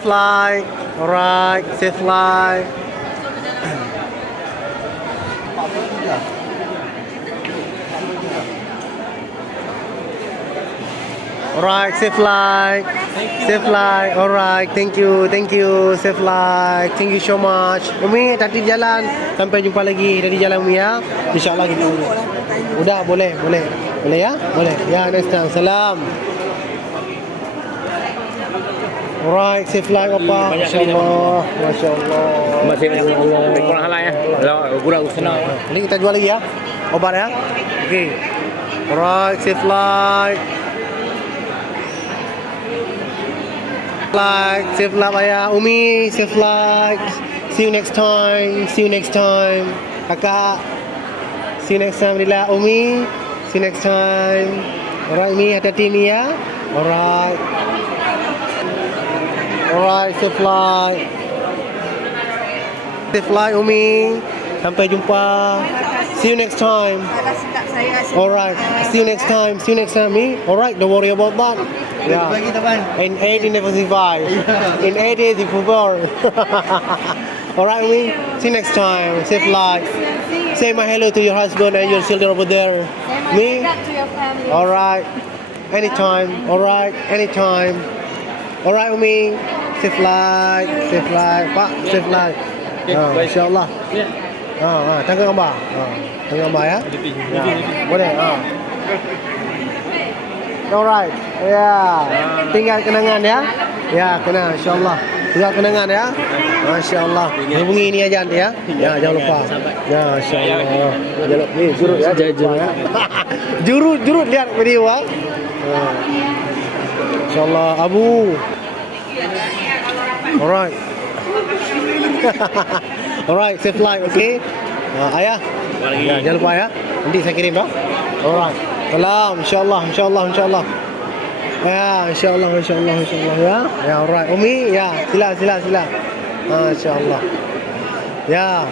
Fly, alright, safe fly. Alright, safe flight. Safe flight. Alright, thank you, safe flight. Thank you so much. Umi, tadi jalan. Sampai jumpa lagi tadi jalan Umi ya. InsyaAllah kita. Udah, boleh. Boleh ya? Boleh. Ya, next time. Salam. Alright, safe flight apa? Masya-Allah. Masya-Allah. Masih kurang halal ya. Kalau kurang usaha. Ini kita jual lagi ya. Obat ya. Okey. Alright, safe flight. Safe flight ayah Umi, safe flight. See you next time. Kakak. See you next time Lila Umi. See you next time. Alright Umi, hati-hati Umi ya. Alright. Alright, safe flight. Safe flight Umi. Sampai jumpa. See you next time. Alright, see you next time. Me. Alright, don't worry about that. Yeah. In 1895. In 1884. Alright, me. See you next time. Safe flight. Say my hello to your husband and your children over there. Me. Alright. Anytime. Alright. Anytime. Alright, me. Safe flight. Pak, safe flight. InsyaAllah. Tangga gambar. Tangga gambar ya. Boleh. Alright. Ya. Tinggal kenangan ya. Ya, kena insyaAllah. Tinggal kenangan ya. Masya-Allah. Hubungi ini aja nanti ya. Ya, jangan lupa. Ya, insyaAllah. Ni jurut ya. Jurut lihat video ah. InsyaAllah Abu. Alright. Alright, safe flight, okay? Ayah. Ya, jangan lupa ya. Nanti saya kirim dah. Alright. Salam, insyaAllah. Ya, insyaAllah ya. Ya, alright. Umi, ya. Sila. InsyaAllah. Ya.